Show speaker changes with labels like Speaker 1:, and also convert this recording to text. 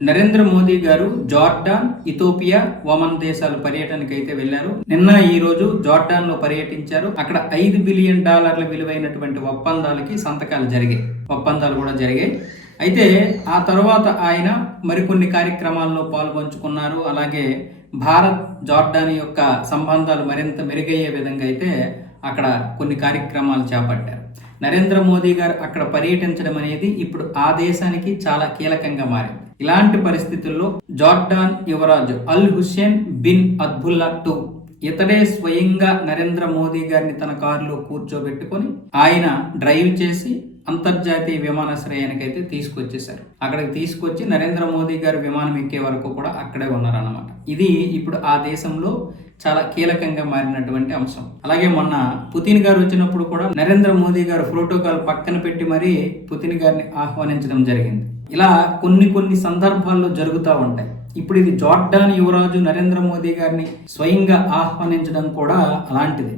Speaker 1: నరేంద్ర మోదీ గారు Jordan Ethiopia Oman దేశాల పర్యటనకి అయితే వెళ్ళారు నిన్న ఈ రోజు జార్డాన్లో పర్యటించారు. అక్కడ ఐదు బిలియన్ డాలర్ల విలువైనటువంటి ఒప్పందాలకి సంతకాలు జరిగాయి. ఒప్పందాలు కూడా జరిగాయి. అయితే ఆ తర్వాత ఆయన మరికొన్ని కార్యక్రమాల్లో పాల్పంచుకున్నారు. అలాగే భారత్ జార్డాన్ యొక్క సంబంధాలు మరింత మెరుగయ్యే విధంగా అయితే అక్కడ కొన్ని కార్యక్రమాలు చేపట్టారు. నరేంద్ర మోదీ గారు అక్కడ పర్యటించడం అనేది ఇప్పుడు ఆ దేశానికి చాలా కీలకంగా మారింది. ఇలాంటి పరిస్థితుల్లో జార్డాన్ యువరాజు అల్ హుస్సేన్ బిన్ అద్బుల్లా టూ ఇతడే స్వయంగా నరేంద్ర మోదీ గారిని తన కారులో కూర్చోబెట్టుకొని ఆయన డ్రైవ్ చేసి అంతర్జాతీయ విమానాశ్రయానికి అయితే తీసుకొచ్చేసారు అక్కడికి తీసుకొచ్చి నరేంద్ర మోదీ గారు విమానం ఎక్కే వరకు కూడా అక్కడే ఉన్నారన్నమాట. ఇది ఇప్పుడు ఆ దేశంలో చాలా కీలకంగా మారినటువంటి అంశం. అలాగే మొన్న పుతిన్ గారు వచ్చినప్పుడు కూడా నరేంద్ర మోదీ గారు ప్రోటోకాల్ పక్కన పెట్టి మరీ పుతిన్ గారిని ఆహ్వానించడం జరిగింది. ఇలా కొన్ని కొన్ని సందర్భాల్లో జరుగుతూ ఉంటాయి. ఇప్పుడు ఇది జార్డాన్ యువరాజు నరేంద్ర మోదీ గారిని స్వయంగా ఆహ్వానించడం కూడా అలాంటిదే.